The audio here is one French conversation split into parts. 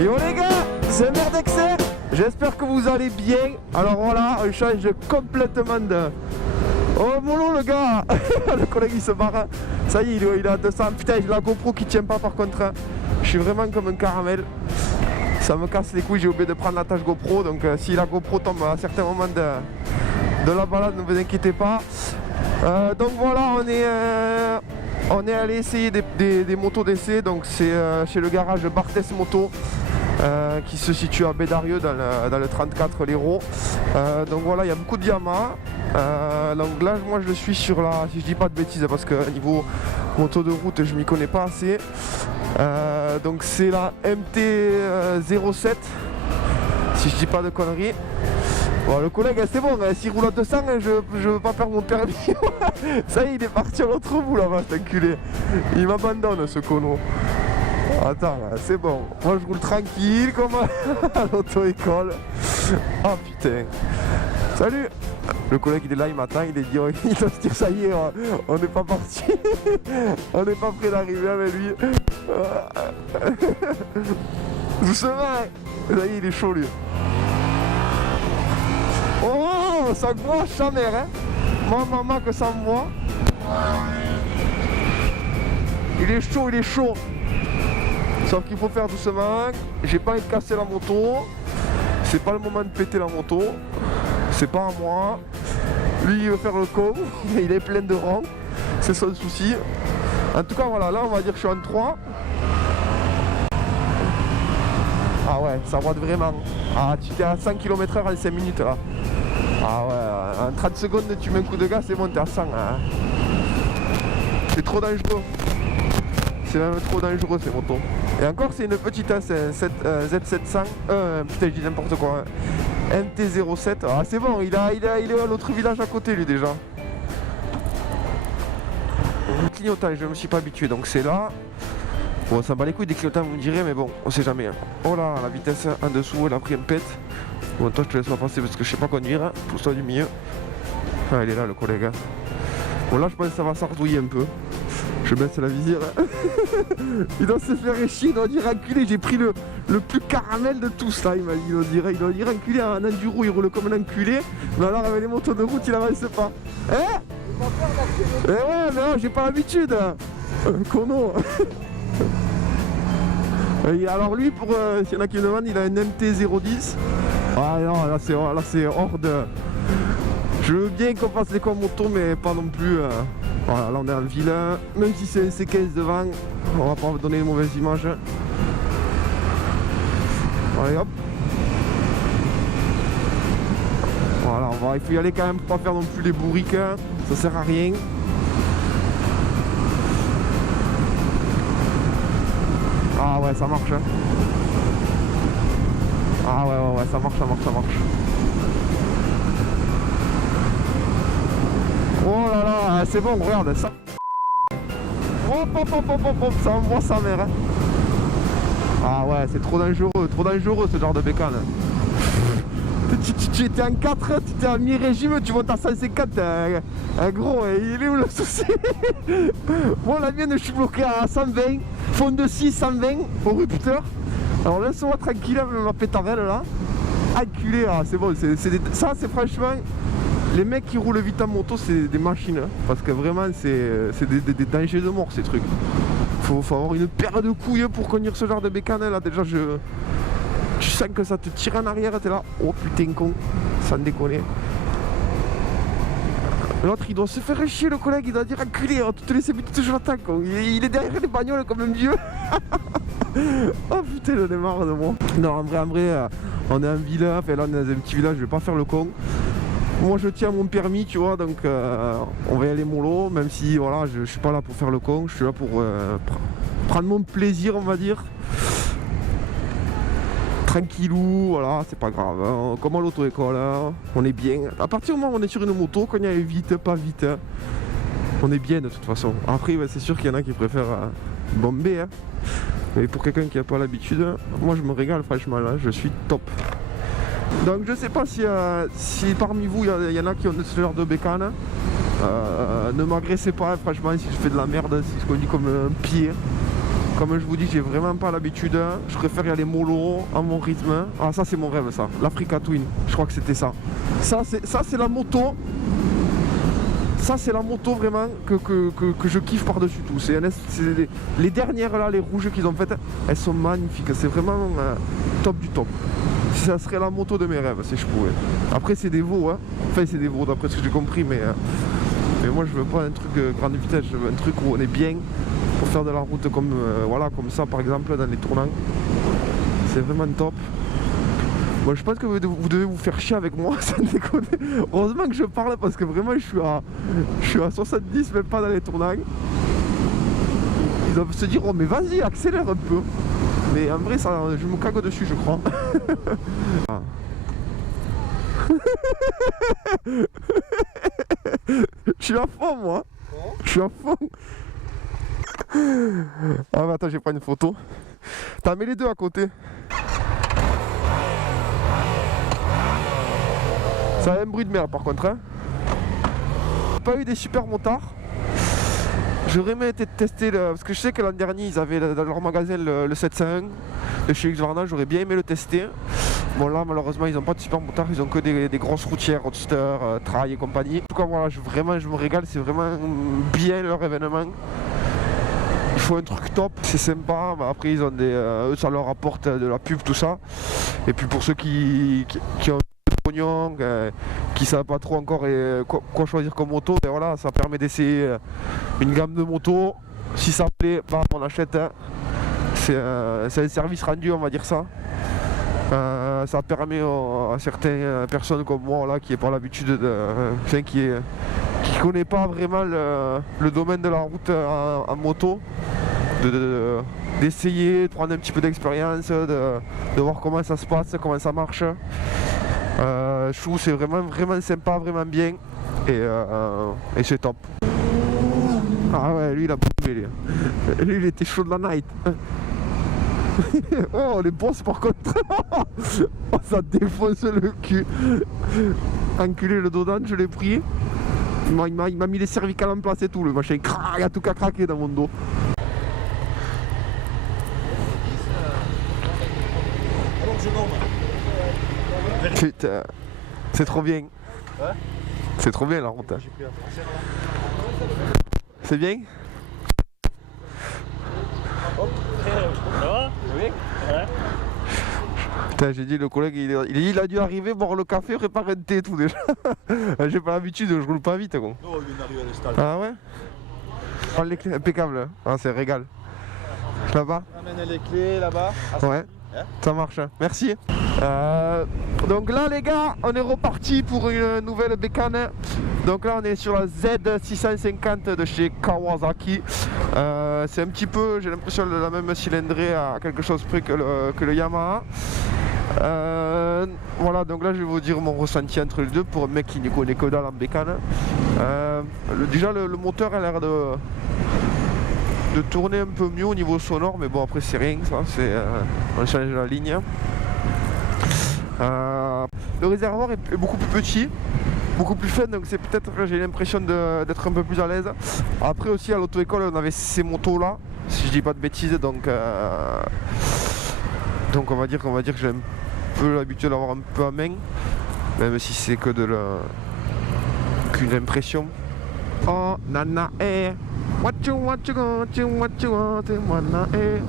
Yo les gars, c'est Merdexer, j'espère que vous allez bien. Alors voilà, on change complètement de... Oh mollo le gars. Le collègue il se barre. Ça y est, il est à 200. Putain, j'ai la GoPro qui tient pas par contre. Je suis vraiment comme un caramel. Ça me casse les couilles, j'ai oublié de prendre la tâche GoPro. Donc si la GoPro tombe à certains moments de la balade, ne vous inquiétez pas. Donc voilà, on est allé essayer des motos d'essai. Donc c'est chez le garage Barthès Moto. Qui se situe à Bédarieux dans le 34 l'Hérault. Donc voilà, il y a beaucoup de Yamaha. Donc là moi je suis sur la, si je dis pas de bêtises parce que niveau moto de route je m'y connais pas assez. Donc c'est la MT-07 si je dis pas de conneries. Bon, le collègue c'est bon, s'il roule à 200 je veux pas perdre mon permis. Ça y est, il est parti à l'autre bout là-bas, cet enculé. Il m'abandonne ce cono. Attends, c'est bon. Moi je roule tranquille comme à l'auto-école. Oh putain. Salut. Le collègue il est là, il m'attend, il est dit, il doit se dire ça y est, on n'est pas parti. On n'est pas prêt d'arriver avec lui. Doucement. Ça y est, il est chaud lui. Oh, ça gouache sa mère, hein. Moi maman que ça me voit. Il est chaud, il est chaud. Sauf qu'il faut faire doucement, j'ai pas envie de casser la moto, c'est pas le moment de péter la moto, c'est pas à moi. Lui il veut faire le con, il est plein de ronds, c'est son souci. En tout cas voilà, là on va dire que je suis en 3. Ah ouais, ça roide vraiment. Ah tu t'es à 100 km/h en 5 minutes là. Ah ouais, en 30 secondes tu mets un coup de gaz, c'est bon, t'es à 100 hein. C'est trop dangereux. C'est même trop dangereux ces motos. Et encore c'est une petite Z700, putain je dis n'importe quoi, hein. MT-07, ah c'est bon, il est à l'autre village à côté lui déjà. Le clignotant, je me suis pas habitué, donc c'est là. Bon ça bat les couilles des clignotants vous me direz, mais bon, on sait jamais. Hein. Oh là, la vitesse en dessous, elle a pris un pet. Bon toi je te laisse pas passer parce que je sais pas conduire, hein. Pousse-toi du milieu. Ah il est là le collègue. Hein. Bon là je pense que ça va s'ardouiller un peu. Je baisse la visière. Il doit se faire chier, il doit dire enculé, j'ai pris le plus caramel de tous là, il m'a dit, il doit dire enculé, un enduro, il roule comme un enculé, mais alors avec les motos de route il avance pas. Hein? Eh ouais, mais non, j'ai pas l'habitude. Cono. Alors lui, pour s'il y en a qui me demandent, il a un MT-010. Ah non, là c'est hors de... Je veux bien qu'on fasse les coups moto, mais pas non plus... Voilà, là on est dans le vilain, même si c'est un C15 devant, on va pas vous donner une mauvaise image. Allez hop. Voilà, il faut y aller quand même pour pas faire non plus les bourriques, ça sert à rien. Ah ouais, ça marche. Hein. Ah ouais, ça marche. Oh là là, c'est bon, regarde ça. Hop, ça envoie sa mère. Hein. Ah ouais, c'est trop dangereux ce genre de bécane. Tu étais en 4, tu étais en mi-régime, tu montes à 150, un gros, il est où le souci? Moi la mienne, je suis bloqué à 120, fond de 6, 120 au rupteur. Alors laisse-moi tranquille avec ma pétarelle là. Enculé, ah, c'est bon, ça c'est franchement... Les mecs qui roulent vite en moto, c'est des machines, hein, parce que vraiment, c'est des dangers de mort, ces trucs. Faut avoir une paire de couilles pour conduire ce genre de bécane, là, déjà, tu sens que ça te tire en arrière, t'es là, oh putain, con, sans déconner. L'autre, il doit se faire chier, le collègue, il doit dire, enculé, on te laisse buter toujours l'attaque, con. Il est derrière les bagnoles comme un vieux. Oh putain, j'en ai marre de moi. Non, en vrai, on est en village, enfin là, on est dans un petit village, je vais pas faire le con. Moi je tiens mon permis tu vois, donc on va y aller mollo, même si voilà je suis pas là pour faire le con, je suis là pour prendre mon plaisir on va dire. Tranquillou, voilà, c'est pas grave, hein. Comme à l'auto-école, hein. On est bien. À partir du moment où on est sur une moto, quand il y a vite, pas vite, hein, on est bien de toute façon. Après c'est sûr qu'il y en a qui préfèrent bomber, hein. Mais pour quelqu'un qui n'a pas l'habitude, moi je me régale franchement là, je suis top. Donc je sais pas si parmi vous il y en a qui ont ce genre de bécane. Ne m'agressez pas franchement si je fais de la merde, si je conduis comme un pied. Comme je vous dis, j'ai vraiment pas l'habitude. Je préfère y aller mollo, à mon rythme. Ah, ça c'est mon rêve, ça. L'Africa Twin, je crois que c'était ça. Ça c'est la moto. Ça c'est la moto vraiment que je kiffe par-dessus tout. Les dernières là, les rouges qu'ils ont faites, elles sont magnifiques. C'est vraiment top du top. Ça serait la moto de mes rêves si je pouvais. Après c'est des veaux, hein. Enfin c'est des veaux d'après ce que j'ai compris, mais moi je veux pas un truc grande vitesse, je veux un truc où on est bien pour faire de la route comme, voilà, comme ça par exemple dans les tournants. C'est vraiment top. Bon, je pense que vous devez vous faire chier avec moi, ça déconne. Heureusement que je parle parce que vraiment je suis à 70, même pas dans les tournants. Ils doivent se dire, oh mais vas-y, accélère un peu. Mais en vrai, ça, je me cague dessus, je crois. Je suis à fond, moi. Je suis à fond. Ah mais attends, j'ai pas une photo. T'as mis les deux à côté. Ça a un bruit de merde par contre, hein. Pas eu des super motards. J'aurais aimé tester parce que je sais que l'an dernier ils avaient dans leur magasin le 701 de chez Husqvarna, j'aurais bien aimé le tester. Bon là malheureusement ils n'ont pas de super motards, ils ont que des grosses routières, Roadster, Trail et compagnie. En tout cas voilà, vraiment je me régale, c'est vraiment bien leur événement. Il faut un truc top, c'est sympa, mais après ils ont eux ça leur apporte de la pub tout ça. Et puis pour ceux qui ont qui savent pas trop encore quoi choisir comme moto, et voilà, ça permet d'essayer une gamme de motos. Si ça plaît, bam, on achète. Hein. C'est un service rendu, on va dire ça. Ça permet à certaines personnes comme moi là, qui n'ont pas l'habitude qui connaît pas vraiment le domaine de la route en moto, d'essayer, de prendre un petit peu d'expérience, de voir comment ça se passe, comment ça marche. Je trouve que c'est vraiment sympa, vraiment bien, et c'est top. Ah ouais, lui il a bombé, lui il était chaud de la night. Oh les boss par contre. Oh, ça défonce le cul. Enculé, le dodan je l'ai pris. Il m'a mis les cervicales en place et tout, le machin, il a tout qu'à craquer dans mon dos. Putain, c'est trop bien. C'est trop bien la route. C'est bien? Ça va? Oui. Ouais. Putain, j'ai dit le collègue il a dû arriver, boire le café, préparer un thé et tout déjà. J'ai pas l'habitude, je roule pas vite quoi. Non, il vient d'arriver à l'install. Ah ouais? Oh, les clés, impeccable. Ah, c'est régal. Là-bas? Ramène les clés là-bas. Ouais. Ça marche, merci. Donc là les gars, on est reparti pour une nouvelle bécane. Donc là on est sur la Z650 de chez Kawasaki. C'est un petit peu, j'ai l'impression, de la même cylindrée à quelque chose près que le Yamaha. Voilà, donc là je vais vous dire mon ressenti entre les deux pour un mec qui ne connaît que dalle en bécane. Déjà le moteur a l'air de tourner un peu mieux au niveau sonore, mais bon après c'est rien, ça, on change la ligne. Le réservoir est beaucoup plus petit, beaucoup plus fin, donc c'est peut-être que j'ai l'impression d'être un peu plus à l'aise. Après aussi à l'auto-école on avait ces motos là, si je dis pas de bêtises, donc on va dire que j'ai un peu l'habitude d'avoir un peu à main, même si c'est que qu'une impression. Oh nana eh, what you want, nana eh.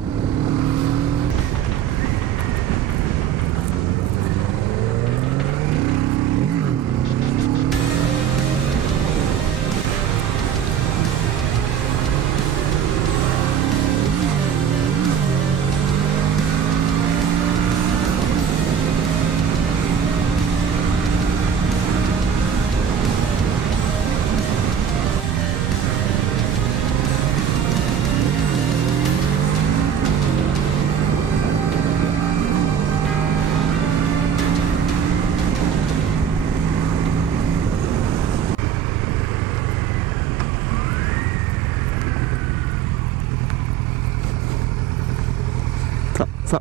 Ça.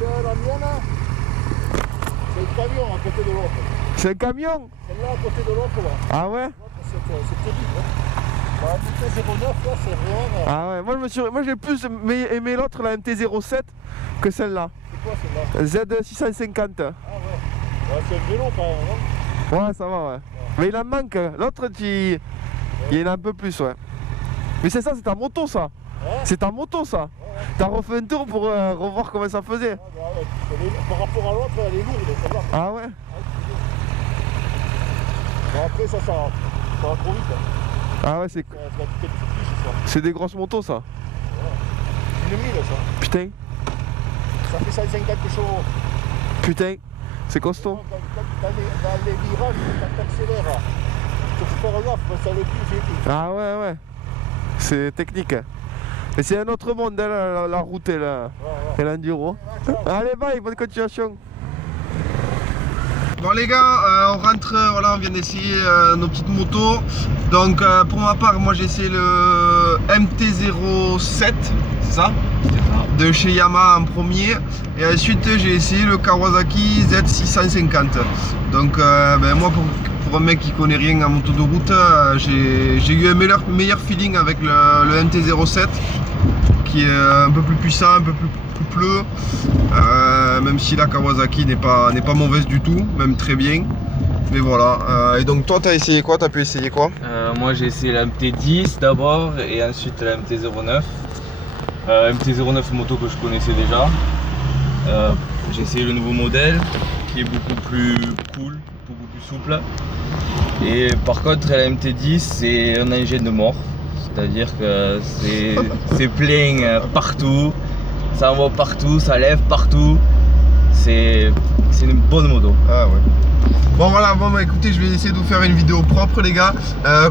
La mienne, c'est le camion à côté de l'autre. C'est un camion? Celle-là à côté de l'autre là. Ah ouais? C'est terrible. Hein. Bah, MT-09, là, c'est vraiment... Ah ouais, moi j'ai plus aimé l'autre, la MT-07, que celle-là. C'est quoi celle-là? Z650. Ah ouais. Ouais, c'est un vélo quand même, non? Ouais, ça va, ouais. Mais il en manque. L'autre, il y en a un peu plus, ouais. Mais c'est ça, c'est ta moto, ça. Ouais. C'est ta moto, ça. T'as refait un tour pour revoir comment ça faisait. Ah, bah ouais. Par rapport à l'autre, elle est lourde, celle-là. Ah ouais. Bon, après, ça va trop vite. Hein. Ah ouais, Ça va coûter plus ce soir. c'est des grosses motos, ça. Une 1000, ça. Putain, Ça fait 150 chevaux. putain, c'est costaud. Dans les virages, quand t'accélères, tu peux faire gaffe, parce que ça le plus vite. Ah ouais, ouais. C'est technique. Mais c'est un autre monde, hein, la route et l'enduro. Allez, bye, bonne continuation. Bon les gars, on rentre, voilà, on vient d'essayer nos petites motos. Donc pour ma part, moi j'ai essayé le MT-07, c'est ça? De chez Yamaha en premier. Et ensuite j'ai essayé le Kawasaki Z650. Donc moi pour un mec qui connaît rien en moto de route, j'ai eu un meilleur feeling avec le MT-07, qui est un peu plus puissant, un peu plus coupleux, même si la Kawasaki n'est pas mauvaise du tout, même très bien. Mais voilà, et donc toi t'as essayé quoi? T'as pu essayer quoi? Moi j'ai essayé la MT-10 d'abord et ensuite la MT-09. MT-09 moto que je connaissais déjà. J'ai essayé le nouveau modèle qui est beaucoup plus cool, beaucoup plus souple. Et par contre la MT-10 c'est un engin de mort. C'est-à-dire que c'est plein partout, ça envoie partout, ça lève partout. C'est une bonne moto. Ah ouais. Bon voilà, bon bah écoutez, je vais essayer de vous faire une vidéo propre les gars.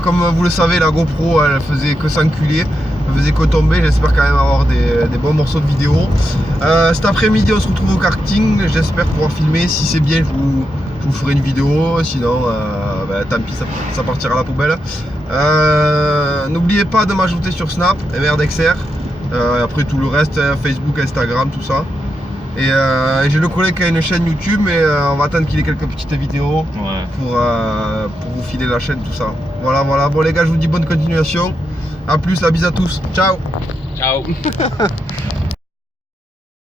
Comme vous le savez, la GoPro elle faisait que s'enculer, elle faisait que tomber. J'espère quand même avoir des bons morceaux de vidéo. Cet après-midi on se retrouve au karting, j'espère pouvoir filmer. Si c'est bien, je vous ferai une vidéo, sinon tant pis, ça partira à la poubelle. N'oubliez pas de m'ajouter sur Snap, MRDXR. Après tout le reste, Facebook, Instagram, tout ça. Et j'ai le collègue qui a une chaîne YouTube, mais on va attendre qu'il ait quelques petites vidéos pour vous filer la chaîne, tout ça. Voilà, bon les gars, je vous dis bonne continuation. A plus, la bise à tous. Ciao. Ciao.